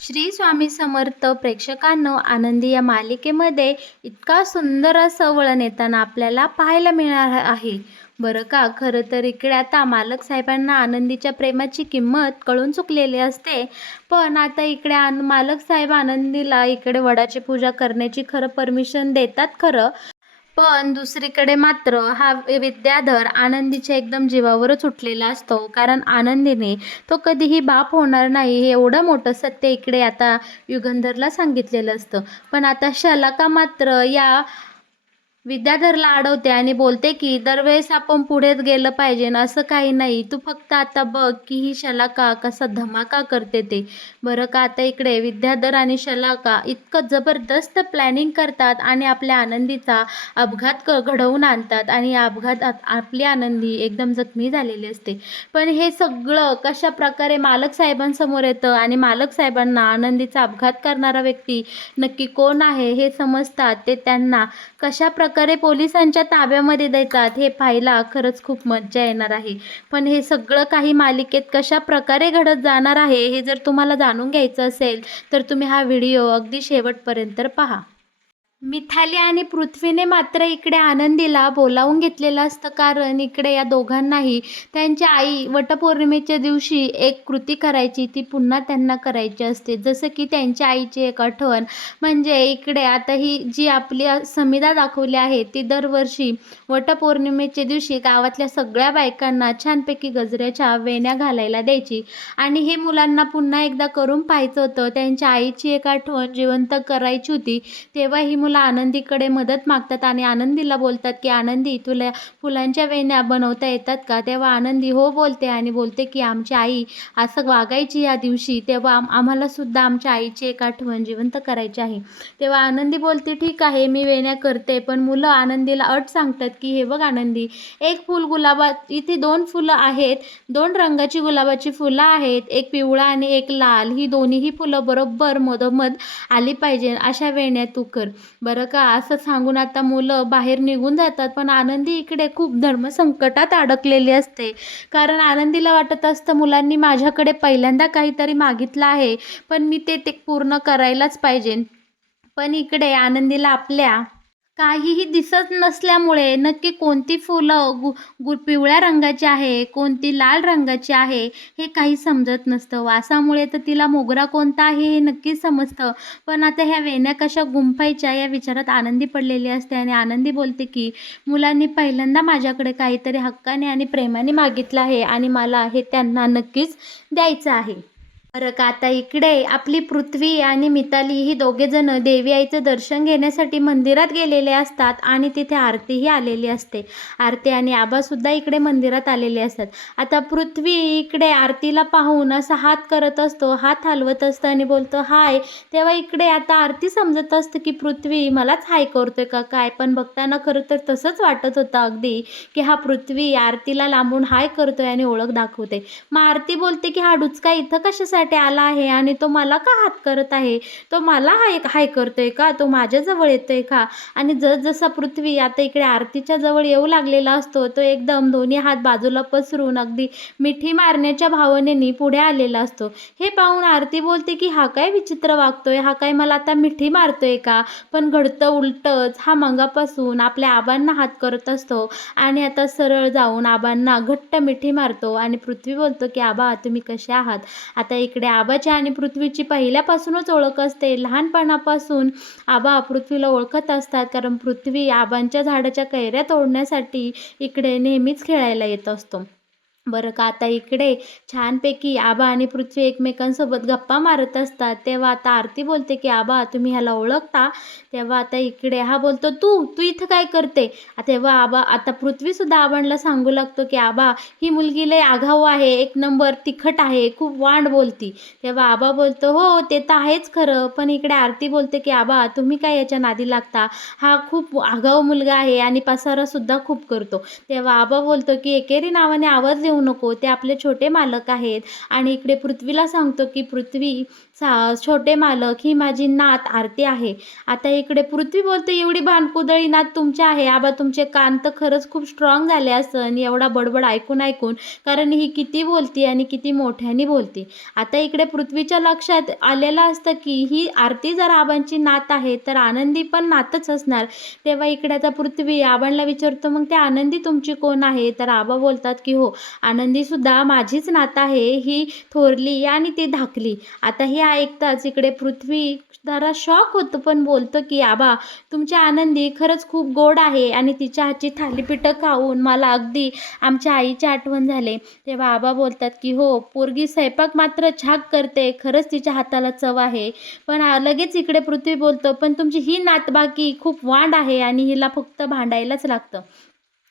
श्री स्वामी समर्थ प्रेक्षकांनो, आनंदी या मालिकेमध्ये इतका सुंदर असं वळण येताना आपल्याला पाहायला मिळणार आहे. बरं का, खरं तर इकडे आता मालक साहेबांना आनंदीच्या प्रेमाची किंमत कळून चुकलेली असते. पण आता इकडे मालक साहेब आनंदीला इकडे वडाची पूजा करण्याची खरं परमिशन देतात खरं. पण दुसरीकडे मात्र हा विद्याधर आनंदीच्या एकदम जीवावरच उठलेला असतो. कारण आनंदीने तो कधीही बाप होणार नाही हे एवढं मोठं सत्य इकडे आता युगंधरला सांगितलेलं असतं. पण आता शलाका मात्र या विद्याधरला अडवते आणि बोलते की दरवेळेस आपण पुढेच गेलं पाहिजे ना, असं काही नाही. तू फक्त आता बघ की ही शलाका कसा धमाका करते ते. बरं का, आता इकडे विद्याधर आणि शलाका इतकं जबरदस्त प्लॅनिंग करतात आणि आपल्या आनंदीचा अपघात घडवून आणतात आणि या अपघातात आपली आनंदी एकदम जखमी झालेली असते. पण हे सगळं कशा प्रकारे मालक साहेबांसमोर येतं आणि मालक साहेबांना आनंदीचा अपघात करणारा व्यक्ती नक्की कोण आहे हे समजतात. ते त्यांना कशा प्रकारे पोलिसांच्या ताब्यामध्ये देतात हे पाहायला खरंच खूप मज्जा येणार आहे. पण हे सगळं काही मालिकेत कशा प्रकारे घडत जाणार आहे हे जर तुम्हाला जाणून घ्यायचं असेल तर तुम्ही हा व्हिडिओ अगदी शेवटपर्यंत पहा. मिथाली आणि पृथ्वीने मात्र इकडे आनंदीला बोलावून घेतलेलं असतं. कारण इकडे या दोघांनाही त्यांच्या आई वटपौर्णिमेच्या दिवशी एक कृती करायची, ती पुन्हा त्यांना करायची असते. जसं की त्यांच्या आईची एक आठवण म्हणजे इकडे आता ही जी आपली समिधा दाखवली आहे ती दरवर्षी वटपौर्णिमेच्या दिवशी गावातल्या सगळ्या बायकांना छानपैकी गजऱ्याच्या वेण्या घालायला द्यायची आणि हे मुलांना पुन्हा एकदा करून पाहायचं होतं. त्यांच्या आईची एक आठवण जिवंत करायची होती. तेव्हा ही मुलं आनंदीकडे मदत मागतात आणि आनंदीला बोलतात की आनंदी, तुला फुलांच्या वेण्या बनवता येतात का? तेव्हा आनंदी हो बोलते आणि बोलते की आमची आई असं वागायची या दिवशी, तेव्हा आम्हाला सुद्धा आमच्या आईची एक आठवण जिवंत करायची आहे. तेव्हा आनंदी बोलते ठीक आहे, मी वेण्या करते. पण मुलं आनंदीला अट सांगतात की हे बघ आनंदी, एक फुल इथे 2 फुलं आहेत, 2 रंगाची गुलाबाची फुलं आहेत, एक पिवळा आणि एक लाल. ही दोन्हीही फुलं बरोबर मधोमध आली पाहिजे अशा वेण्या तू कर. बरं का, असं सांगून आता मुलं बाहेर निघून जातात. पण आनंदी इकडे खूप धर्मसंकटात अडकलेली असते. कारण आनंदीला वाटत असतं मुलांनी माझ्याकडे पहिल्यांदा काहीतरी मागितलं आहे, पण मी ते ते पूर्ण करायलाच पाहिजे. पण इकडे आनंदीला आपल्या काहीही दिसत नसल्यामुळे नक्की कोणती फुलं पिवळ्या रंगाची आहे, कोणती लाल रंगाची आहे हे काही समजत नसतं. वासामुळे तर तिला मोगरा कोणता आहे हे नक्कीच समजतं. पण आता ह्या वेण्या कशा गुंफायच्या या विचारात आनंदी पडलेली असते आणि आनंदी बोलते की मुलांनी पहिल्यांदा माझ्याकडे काहीतरी हक्काने आणि प्रेमाने मागितलं आहे आणि मला हे त्यांना नक्कीच द्यायचं आहे. बरं का, आता इकडे आपली पृथ्वी आणि मिताली ही दोघेजण देवी आईचं दर्शन घेण्यासाठी मंदिरात गेलेले असतात आणि तिथे आरतीही आलेली असते. आरती आणि आबासुद्धा इकडे मंदिरात आलेले असतात. आता पृथ्वी इकडे आरतीला पाहून असा हात करत असतो, हात हलवत असतं आणि बोलतो हाय. तेव्हा इकडे आता आरती समजत असतं की पृथ्वी मलाच हाय करतोय का काय. पण बघताना खरं तर तसंच वाटत होतं अगदी की हा पृथ्वी आरतीला लांबून हाय करतोय आणि ओळख दाखवते. मग आरती बोलते की हा डुचका इथं कशासाठी आला आहे आणि तो मला का हात करत आहे? तो मला हाय करतोय का? तो माझ्याजवळ येतोय का? आणि जसजसा पृथ्वी आता इकडे आरतीच्या जवळ येऊ लागलेला असतो, तो एकदम दोन्ही हात बाजूला पसरून अगदी मिठी मारण्याच्या भावनेने पुढे आलेला असतो. हे पाहून आरती बोलते की हा काय विचित्र वागतोय, हा काय मला आता मिठी मारतोय का? पण घडतं उलटंच. हा मगापासून आपल्या आबांना हात करत असतो आणि आता सरळ जाऊन आबांना घट्ट मिठी मारतो आणि पृथ्वी बोलतो की आबा तुम्ही कसे आहात? आता इकडे आबाची आणि पृथ्वीची पहिल्यापासूनच ओळख असते. लहानपणापासून आबा पृथ्वीला ओळखत असतात. कारण पृथ्वी आबांच्या झाडाच्या कैऱ्या तोडण्यासाठी इकडे नेहमीच खेळायला येत असतो. बरं का, आता इकडे छानपैकी आबा आणि पृथ्वी एकमेकांसोबत गप्पा मारत असतात. तेव्हा आता आरती बोलते की आबा तुम्ही ह्याला ओळखता? तेव्हा आता इकडे हा बोलतो तू तू इथं काय करते? तेव्हा आबा आता पृथ्वीसुद्धा आबांना सांगू लागतो की आबा ही मुलगी लय आगाऊ आहे, एक नंबर तिखट आहे, खूप वांड बोलती. तेव्हा आबा बोलतो हो ते तर आहेच खरं. पण इकडे आरती बोलते की आबा तुम्ही काय याच्या नादी लागता? हा खूप आगाऊ मुलगा आहे आणि पसारासुद्धा खूप करतो. तेव्हा आबा बोलतो की एकेरी नावाने आवाज देऊ नको, ते आपले छोटे मालक आहेत. आणि इकडे पृथ्वीला सांगतो की पृथ्वी छोटे मालक, ही माझी नात आरती आहे. आता इकडे पृथ्वी बोलते, "एवढी भानकुदळी नात तुमची आहे. आबा तुमचे कान तर खरंच खूप स्ट्राँग झाले असन एवढा बडबड ऐकून-ऐकून. कारण ही किती बोलती आणि किती मोठ्याने बोलते." आता इकडे पृथ्वीच्या लक्षात आलेलं असतं, की ही आरती जर आबांची नात आहे, तर आनंदी पण नातच असणार. तेव्हा इकडे आता पृथ्वी आबांना विचारतो, "मग ते आनंदी तुमची कोण आहे?" तर आबा बोलतात, की "हो, आनंदीसुद्धा माझीच नात आहे. ही थोरली आणि ती धाकली." आता हे ऐकताच इकडे पृथ्वी जरा शॉक होतो, पण बोलतो की "आबा, तुमची आनंदी खरंच खूप गोड आहे आणि तिच्या हातची थालीपीठं खाऊन मला अगदी आमच्या आईची आठवण झाली." तेव्हा आबा बोलतात की "हो, पोरगी स्वयंपाक मात्र छान करते. खरंच तिच्या हाताला चव आहे." पण लगेच इकडे पृथ्वी बोलतो, "पण तुमची ही नातबाकी खूप वांड आहे आणि हिला फक्त भांडायलाच लागतं."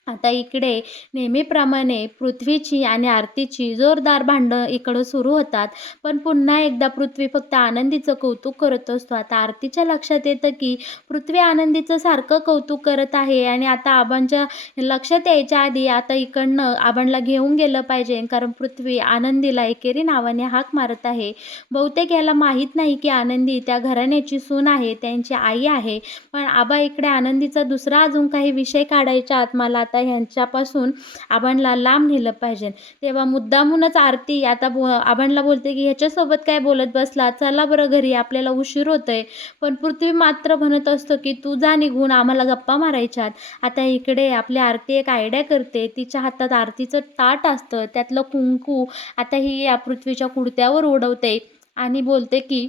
आता इकडे नेहमीप्रमाणे पृथ्वीची आणि आरतीची जोरदार भांडणं इकडं सुरू होतात. पण पुन्हा एकदा पृथ्वी फक्त आनंदीचं कौतुक करत असतो. आता आरतीच्या लक्षात येतं की पृथ्वी आनंदीचं सारखं कौतुक करत आहे आणि आता आबांच्या लक्षात यायच्या आधी आता इकडनं आबांना घेऊन गेलं पाहिजे. कारण पृथ्वी आनंदीला एकेरी नावाने हाक मारत आहे. बहुतेक याला माहीत नाही की आनंदी त्या घराण्याची सून आहे, त्यांची आई आहे. पण आबा इकडे आनंदीचा दुसरा अजून काही विषय काढायच्या आत मला आता ह्यांच्यापासून आबांना लांब नेलं पाहिजे. तेव्हा मुद्दामूनच आरती आता आबांना बोलते, की "ह्याच्यासोबत काय बोलत बसला? चला बरं घरी, आपल्याला उशीर होतोय." पण पृथ्वी मात्र म्हणत असतो, की "तू जा निघून, आम्हाला गप्पा मारायच्यात." आता इकडे आपली आरती एक आयडिया करते. तिच्या हातात आरतीचं ताट असतं, त्यातलं कुंकू आता ही या पृथ्वीच्या कुडत्यावर उडवते आणि बोलते, की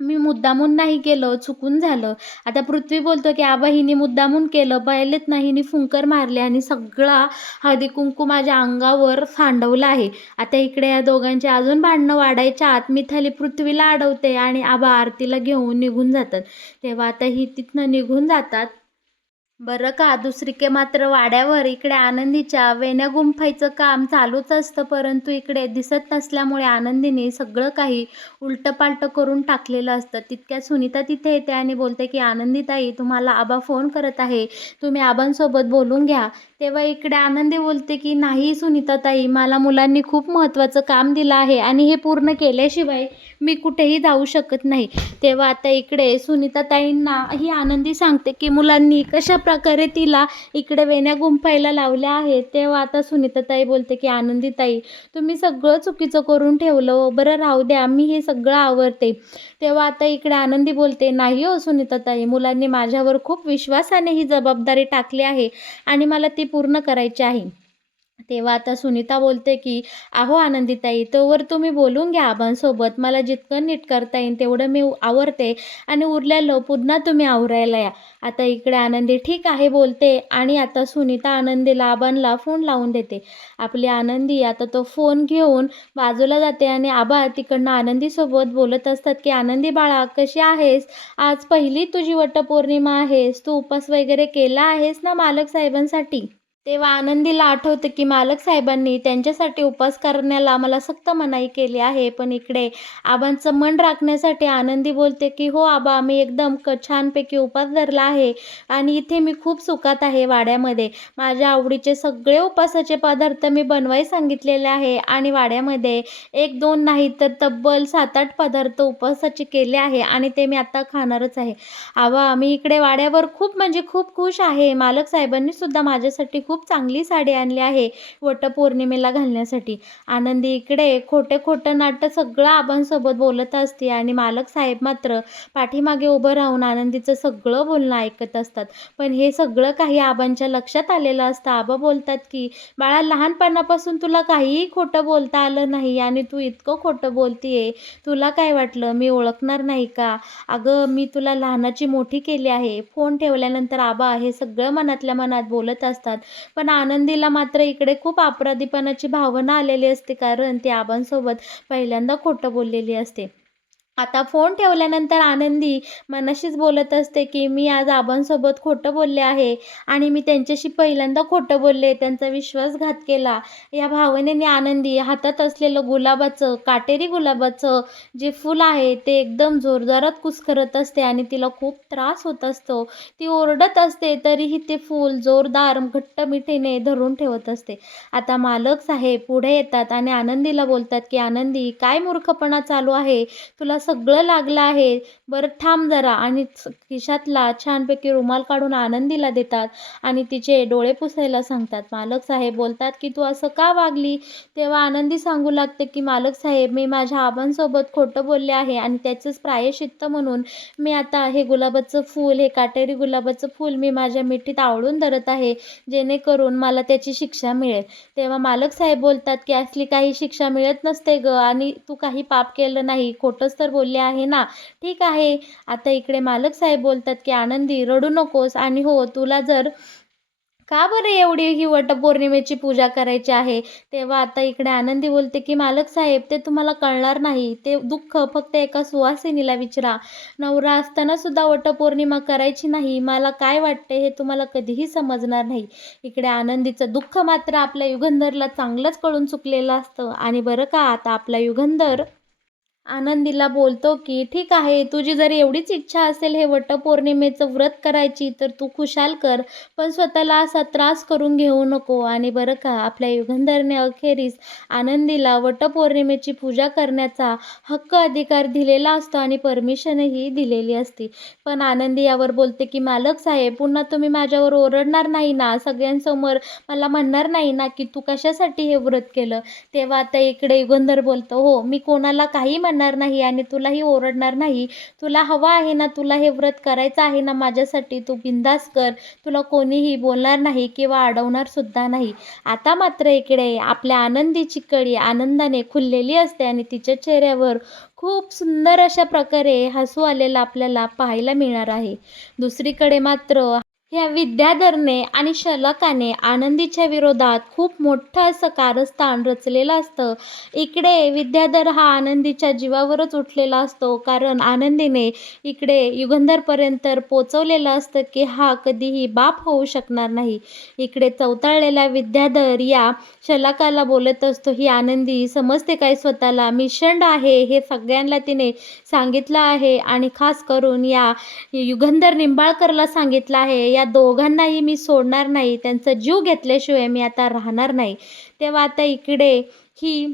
"मी मुद्दामून नाही केलं, चुकून झालं." आता पृथ्वी बोलतो, की "आबा हिने मुद्दामून केलं. पाहिलेत ना हिने फुंकर मारले आणि सगळा हळदी-कुंकू माझ्या अंगावर सांडवला आहे." आता इकडे या दोघांची अजून भांडणं वाढायच्या आत मिथाली पृथ्वीला अडवते आणि आबा आरतीला घेऊन निघून जातात. तेव्हा आता ही तिथनं निघून जातात. बरं का, दुसरीके मात्र वाड्यावर इकडे आनंदीच्या वेण्या गुंफायचं काम चालूच असतं, परंतु इकडे दिसत नसल्यामुळे आनंदीने सगळं काही उलटंपालटं करून टाकलेलं असतं. तितक्यात सुनीता तिथे येते आणि बोलते, की "आनंदीताई, तुम्हाला आबा फोन करत आहे. तुम्ही आबांसोबत बोलून घ्या." तेव्हा इकडे आनंदी बोलते, की "नाही सुनीताताई, मला मुलांनी खूप महत्त्वाचं काम दिलं आहे आणि हे पूर्ण केल्याशिवाय मी कुठेही जाऊ शकत नाही." तेव्हा आता इकडे सुनीताताईंना ही आनंदी सांगते, की मुलांनी कशाप्रकारे तिला इकडे वेण्या गुंफायला लावल्या आहेत. तेव्हा आता सुनीताताई बोलते, की "आनंदीताई, तुम्ही सगळं चुकीचं करून ठेवलं हो. बरं राहू द्या, मी हे सगळं आवरते." तेव्हा आता इकडे आनंदी बोलते, "नाही हो सुनीताताई, मुलांनी माझ्यावर खूप विश्वासाने ही जबाबदारी टाकली आहे आणि मला ती पूर्ण करायची आहे." तेव्हा आता सुनीता बोलते, की "अहो आनंदीताई, तोवर तुम्ही बोलून घ्या आबांसोबत. मला जितकं नीट करता येईल तेवढं मी आवरते आणि उरलेलं पुन्हा तुम्ही आवरायला या." आता इकडे आनंदी "ठीक आहे" बोलते आणि आता सुनीता आनंदीला आबांना फोन लावून देते. आपली आनंदी आता तो फोन घेऊन बाजूला जाते आणि आबा तिकडनं आनंदीसोबत बोलत असतात, की "आनंदी बाळा, कशी आहेस? आज पहिली तुझी वटपौर्णिमा आहेस. तू उपवास वगैरे केला आहेस ना मालक साहेबांसाठी?" तेव्हा आनंदीला आठवतं, की मालक साहेबांनी त्यांच्यासाठी उपवास करण्याला मला सक्त मनाई केली आहे. पण इकडे आबांचं मन राखण्यासाठी आनंदी बोलते, की "हो आबा, मी एकदम छानपैकी उपवास धरला आहे आणि इथे मी खूप सुखात आहे वाड्यामध्ये. माझ्या आवडीचे सगळे उपवासाचे पदार्थ मी बनवायला सांगितलेले आहे आणि वाड्यामध्ये 1-2 नाही तर तब्बल 7-8 पदार्थ उपवासाचे केले आहे आणि ते मी आता खाणारच आहे. आबा, मी इकडे वाड्यावर खूप म्हणजे खूप खुश आहे. मालक साहेबांनी सुद्धा माझ्यासाठी खूप चांगली साडी आणली आहे वटपौर्णिमेला घालण्यासाठी." आनंदी इकडे खोटं-खोटं नाटं सगळं आबांसोबत बोलत असते आणि मालक साहेब मात्र पाठीमागे उभं राहून आनंदीचं सगळं बोलणं ऐकत असतात. पण हे सगळं काही आबांच्या लक्षात आलेलं असतं. आबा बोलतात, की "बाळा, लहानपणापासून तुला काहीही खोटं बोलता आलं नाही आणि तू इतकं खोटं बोलतीये. तुला काय वाटलं मी ओळखणार नाही का? अगं, मी तुला लहानाची मोठी केली आहे." फोन ठेवल्यानंतर आबा हे सगळं मनातल्या मनात बोलत असतात. पण आनंदीला मात्र इकडे खूप अपराधीपणाची भावना आलेली असते, कारण ती आबांसोबत पहिल्यांदा खोटं बोललेली असते. आता फोन ठेवल्यानंतर आनंदी मनाशीच बोलत असते, की "मी आज आबांसोबत खोटं बोलले आहे आणि मी त्यांच्याशी पहिल्यांदा खोटं बोलले, त्यांचा विश्वासघात केला." या भावनेने आनंदी हातात असलेलं गुलाबाचं, काटेरी गुलाबाचं जे फूल आहे ते एकदम जोरजोरात कुस्करत असते आणि तिला खूप त्रास होत असतो. ती ओरडत असते, तरीही ते फूल जोरदार घट्ट मिठीने धरून ठेवत असते. आता मालक साहेब पुढे येतात आणि आनंदीला बोलतात, की "आनंदी, काय मूर्खपणा चालू आहे? तुला सगळं लागलं आहे. बरं थांब जरा आणि खिशातला छानपैकी रुमाल काढून आनंदीला देतात आणि तिचे डोळे पुसायला सांगतात. मालक साहेब बोलतात की तू असं का वागली? तेव्हा आनंदी सांगू लागते की मालक साहेब, मी माझ्या आबांसोबत खोटं बोलले आहे आणि त्याचंच प्रायश्चित्त म्हणून मी आता हे गुलाबाचं फूल, हे काटेरी गुलाबाचं फूल मी माझ्या मिठीत आवळून धरत आहे, जेणेकरून मला त्याची शिक्षा मिळेल. तेव्हा मालक साहेब बोलतात की असली काही शिक्षा मिळत नसते गं, आणि तू काही पाप केलं नाही, खोटंच तर बोलले आहे ना. ठीक आहे. आता इकडे मालक साहेब बोलतात की आनंदी रडू नकोस, आणि हो, तुला जर का बरं एवढी ही वटपौर्णिमेची पूजा करायची आहे? तेव्हा आता इकडे आनंदी बोलते की मालक साहेब, ते तुम्हाला कळणार नाही. ते दुःख फक्त एका सुवासिनीला विचारा. नवरा असताना सुद्धा वटपौर्णिमा करायची नाही. मला काय वाटते हे तुम्हाला कधीही समजणार नाही. इकडे आनंदीचं दुःख मात्र आपल्या युगंधरला चांगलंच कळून चुकलेलं असतं. आणि बरं का, आता आपला युगंधर आनंदीला बोलतो की ठीक आहे, तुझी जर एवढीच इच्छा असेल हे वटपौर्णिमेचं व्रत करायची, तर तू खुशाल कर, पण स्वतःला असा त्रास करून घेऊ नको. आणि बरं का, आपल्या युगंधरने अखेरीस आनंदीला वटपौर्णिमेची पूजा करण्याचा हक्क अधिकार दिलेला असतो आणि परमिशनही दिलेली असते. पण आनंदी यावर बोलते की मालक साहेब, पुन्हा तुम्ही माझ्यावर ओरडणार नाही ना? सगळ्यांसमोर मला म्हणणार नाही ना की तू कशासाठी हे व्रत केलं? तेव्हा आता इकडे युगंधर बोलतो, हो, मी कोणाला काही म्हणणार नाही आणि तुलाही ओरडणार नाही. तुला हवं आहे ना, तुला हे व्रत करायचं आहे ना माझ्यासाठी, तू बिंदास कर. तुला कोणीही बोलणार नाही किंवा अडवणार सुद्धा नाही. आता मात्र इकडे आपल्या आनंदीची कळी आनंदाने खुललेली असते आणि तिच्या चेहऱ्यावर खूप सुंदर अशा प्रकारे हसू आलेलं आपल्याला पाहायला मिळणार आहे. दुसरीकडे मात्र ह्या विद्याधरने आणि शलाकाने आनंदीच्या विरोधात खूप मोठं असं कारस्थान रचलेलं असतं. इकडे विद्याधर हा आनंदीच्या जीवावरच उठलेला असतो, कारण आनंदीने इकडे युगंधरपर्यंत पोचवलेलं असतं की हा कधीही बाप होऊ शकणार नाही. इकडे चवताळलेला विद्याधर या शलाकाला बोलत असतो, ही आनंदी समजते काय स्वतःला? मी षंड आहे हे सगळ्यांना तिने सांगितलं आहे आणि खास करून या युगंधर निंबाळकरला सांगितलं आहे. या दोघांनाही मी सोडणार नाही. त्यांचा जीव घेतल्याशिवाय मी आता राहणार नाही. तेव्हा आता इकडे ही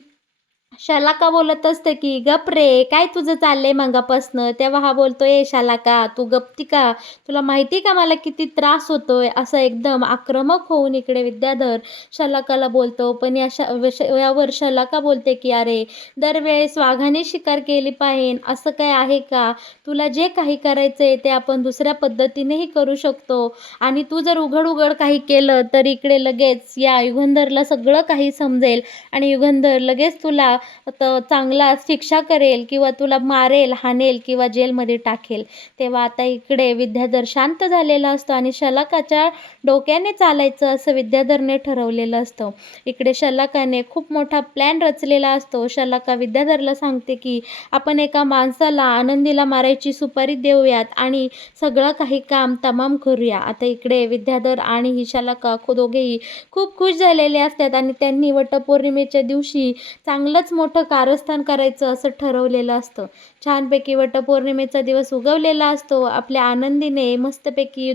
शलाका बोलत असते की गप रे, काय तुझं चाललंय मगापासनं? तेव्हा हा बोलतो, ए शलाका, तू गप्ती का? तुला माहिती का मला किती त्रास होतोय? असं एकदम आक्रमक होऊन इकडे विद्याधर शलाकाला बोलतो. पण यावर शलाका बोलते की अरे, दरवेळेस वाघाने शिकार केली पाहिजे असं काय आहे का? तुला जे काही करायचंय ते आपण दुसऱ्या पद्धतीनेही करू शकतो, आणि तू जर उघड उघड काही केलं तर इकडे लगेच या युगंधरला सगळं काही समजेल आणि युगंधर लगेच तुला चांगला शिक्षा करेल किंवा तुला मारेल, हाणेल किंवा जेलमध्ये टाकेल. तेव्हा आता इकडे विद्याधर शांत झालेला असतो आणि शलाकाच्या डोक्याने चालायचं असं विद्याधरने ठरवलेलं असतं. इकडे शलाकाने खूप मोठा प्लॅन रचलेला असतो. शलाका विद्याधरला सांगते की आपण एका माणसाला, आनंदीला मारायची सुपारी देऊयात आणि सगळं काही काम तमाम करूया. आता इकडे विद्याधर आणि ही शलाका दोघेही खूप खुश झालेले असतात आणि त्यांनी वटपौर्णिमेच्या दिवशी चांगलंच मोठं कारस्थान करायचं असं ठरवलेलं असतं. छानपैकी वटपौर्णिमेचा दिवस उगवलेला असतो. आपल्या आनंदीने मस्तपैकी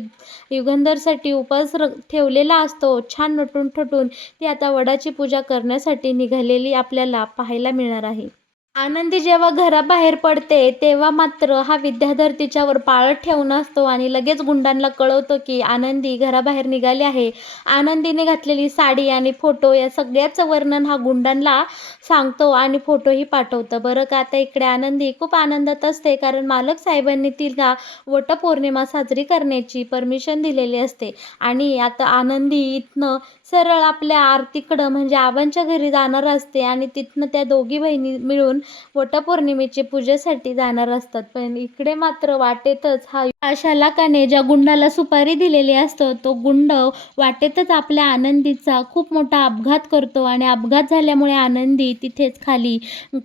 युगंधरसाठी उपास ठेवलेला असतो. छान नटून थटून ती आता वडाची पूजा करण्यासाठी निघालेली आपल्याला पाहायला मिळणार आहे. आनंदी जेव्हा घराबाहेर पडते तेव्हा मात्र हा विद्याधर तिच्यावर पाळत ठेवून असतो आणि लगेच गुंडांना कळवतो की आनंदी घराबाहेर निघाली आहे. आनंदीने घातलेली साडी आणि फोटो या सगळ्याचं वर्णन हा गुंडांना सांगतो आणि फोटोही पाठवतं. बरं का, आता इकडे आनंदी खूप आनंदात असते, कारण मालक साहेबांनी तिला वटपौर्णिमा साजरी करण्याची परमिशन दिलेली असते. आणि आता आनंदी इथनं सरळ आपल्या आरतीकडं म्हणजे आबांच्या घरी जाणार असते आणि तिथनं त्या दोघी बहिणी मिळून वटपौर्णिमेची पूजेसाठी जाणार असतात. पण इकडे मात्र वाटेतच हा शलाकाने ज्या गुंडाला सुपारी दिलेली असतं तो गुंड वाटेतच आपल्या आनंदीचा खूप मोठा अपघात करतो आणि अपघात झाल्यामुळे आनंदी तिथेच खाली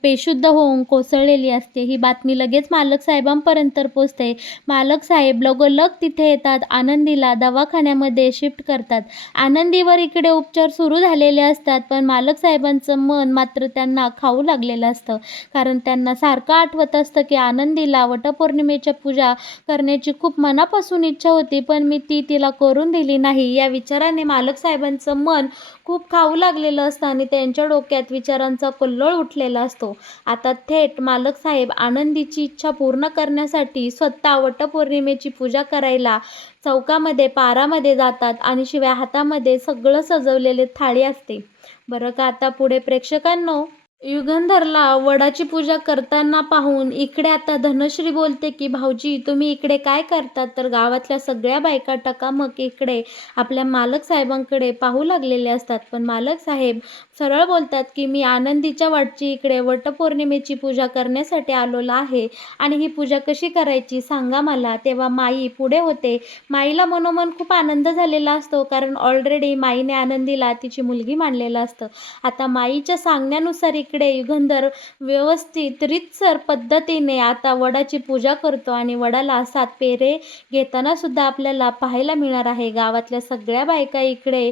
बेशुद्ध होऊन कोसळलेली असते. ही बातमी लगेच मालक साहेबांपर्यंत पोचते. मालक साहेब लगोलग तिथे येतात. आनंदीला दवाखान्यामध्ये शिफ्ट करतात. आनंदीवर इकडे उपचार सुरू झालेले असतात, पण मालक साहेबांचं मन मात्र त्यांना खाऊ लागलेलं असतं. कारण त्यांना सारखं आठवत असतं की आनंदीला वटपौर्णिमेच्या पूजा करण्याची खूप मनापासून इच्छा होती, पण मी ती तिला करून दिली नाही. या विचाराने मालक साहेबांचं मन खूप खाऊ लागलेलं असतं आणि त्यांच्या डोक्यात विचारांचा कल्लोळ उठलेला असतो. आता थेट मालक साहेब आनंदीची इच्छा पूर्ण करण्यासाठी स्वतः वटपौर्णिमेची पूजा करायला चौकामध्ये पारामध्ये जातात आणि शिवाय हातामध्ये सगळं सजवलेले थाळी असते. बरं का, आता पुढे प्रेक्षकांनो, युगंधरला वडाची पूजा करताना पाहून इकडे आता धनश्री बोलते की भाऊजी तुम्ही इकडे काय करतात? तर गावातल्या सगळ्या बायका टकामक इकडे आपल्या मालक साहेबांकडे पाहू लागलेले असतात. पण मालक साहेब सरळ बोलतात की मी आनंदीच्या वाटची इकडे वटपौर्णिमेची पूजा करण्यासाठी आलेलो आहे आणि ही पूजा कशी करायची सांगा मला. तेव्हा माई पुढे होते. माईला मनोमन खूप आनंद झालेला असतो, कारण ऑलरेडी माईने आनंदीला तिची मुलगी मानलेलं असतं. आता माईच्या सांगण्यानुसार इकडे युगंधर व्यवस्थित रीतसर पद्धतीने आता वडाची पूजा करतो आणि वडाला 7 पेरे घेताना सुद्धा आपल्याला पाहायला मिळणार आहे. गावातल्या सगळ्या बायका इकडे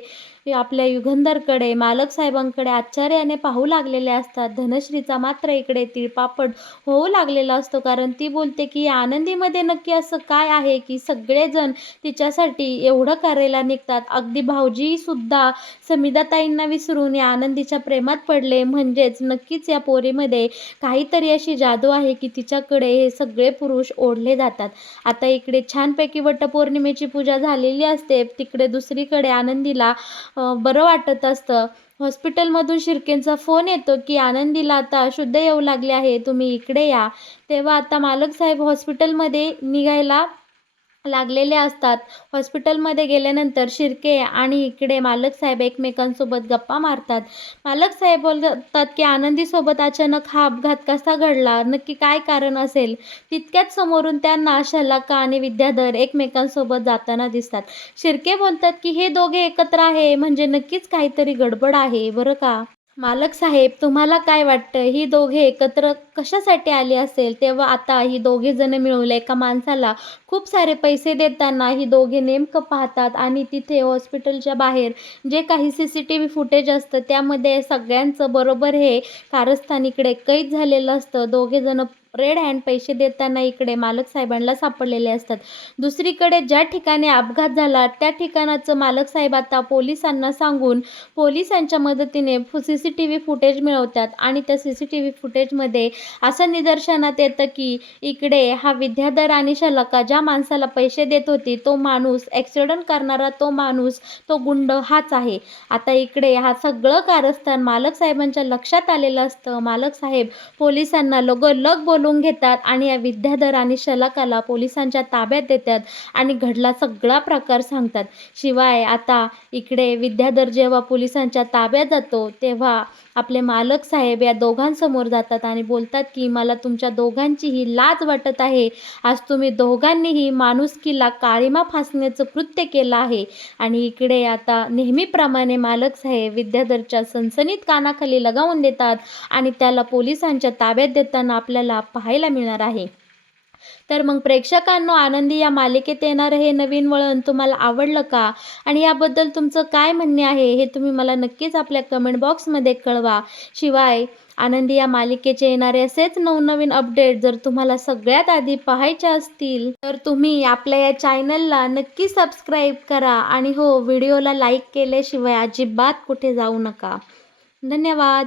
आपल्या युगंधरकडे मालक साहेबांकडे आश्चर्याने पाहू लागलेले असतात. धनश्रीचा मात्र इकडे तिळपापड होऊ लागलेला असतो, कारण ती बोलते की या आनंदीमध्ये नक्की असं काय आहे की सगळेजण तिच्यासाठी एवढं करायला निघतात. अगदी भाऊजी सुद्धा समिधाताईंना विसरून या आनंदीच्या प्रेमात पडले. म्हणजेच नक्कीच या पोरीमध्ये काहीतरी अशी जादू आहे की तिच्याकडे हे सगळे पुरुष ओढले जातात. आता इकडे छानपैकी वटपौर्णिमेची पूजा झालेली असते. तिकडे दुसरीकडे आनंदीला बरं वाटत असतं. हॉस्पिटलमधून शिर्केंचा फोन येतो की आनंदीला आता शुद्ध येऊ लागले आहे, तुम्ही इकडे या. तेव्हा आता मालक साहेब हॉस्पिटलमध्ये निघायला लागलेले असतात. हॉस्पिटलमध्ये गेल्यानंतर शिर्के आणि इकडे मालक साहेब एकमेकांसोबत गप्पा मारतात. मालक साहेब बोलतात की आनंदीसोबत अचानक हा अपघात कसा घडला, नक्की काय कारण असेल. तितक्याच समोरून त्यांना शलाका आणि विद्याधर एकमेकांसोबत जाताना दिसतात. शिर्के बोलतात की हे दोघे एकत्र आहे म्हणजे नक्कीच काहीतरी गडबड आहे बरं का. मालक साहेब तुम्हाला काय वाटतं, ही दोघे एकत्र कशासाठी आली असेल. तेव्हा आता ही दोघे जण मिळून एका माणसाला खूप सारे पैसे देताना ही दोघे नेमकं पाहतात आणि तिथे हॉस्पिटलच्या बाहेर जे काही CCTV फुटेज असतं त्यामध्ये सगळ्यांचं बरोबर हे कारस्थान इकडे कैद झालेलं असतं. दोघे जण रेड हँड पैसे देताना इकडे मालक साहेबांना सापडलेले असतात. दुसरीकडे ज्या ठिकाणी अपघात झाला त्या ठिकाणाचं मालक साहेब आता पोलिसांना सांगून पोलिसांच्या मदतीने CCTV फुटेज मिळवतात आणि त्या CCTV फुटेजमध्ये असं निदर्शनात येतं की इकडे हा विद्याधर आणि शलाका ज्या माणसाला पैसे देत होती तो माणूस, ॲक्सिडेंट करणारा तो माणूस, तो गुंड हाच आहे. आता इकडे हा सगळं कारस्थान मालक साहेबांच्या लक्षात आलेलं असतं. मालक साहेब पोलिसांना लगोलग बोलवून घेतात आणि या विद्याधर आणि शलाकाला पोलिसांच्या ताब्यात देतात आणि घडला सगळा प्रकार सांगतात. शिवाय आता इकडे विद्याधर जेव्हा पोलिसांच्या ताब्यात जातो तेव्हा आपले मालक साहेब या दोघांसमोर जातात आणि बोलतात की मला तुमच्या दोघांचीही लाज वाटत आहे. आज तुम्ही दोघांनीही माणुसकीला काळिमा फासण्याचं कृत्य केलं आहे. आणि इकडे आता नेहमीप्रमाणे मालक साहेब विद्याधरच्या सनसनीत कानाखाली लगावून देतात आणि त्याला पोलिसांच्या ताब्यात देताना आपल्याला पाहायला मिळणार आहे. तर मग प्रेक्षकांनो, आनंदी या मालिकेत येणारं हे नवीन वळण तुम्हाला आवडलं का? आणि याबद्दल तुमचं काय म्हणणे आहे हे तुम्ही मला नक्कीच आपल्या कमेंट बॉक्समध्ये कळवा. शिवाय आनंदी या मालिकेचे येणारे असेच नवनवीन अपडेट जर तुम्हाला सगळ्यात आधी पाहायचे असतील तर तुम्ही आपल्या या चॅनलला नक्की सबस्क्राईब करा आणि हो, व्हिडिओला लाईक केल्याशिवाय अजिबात कुठे जाऊ नका. धन्यवाद.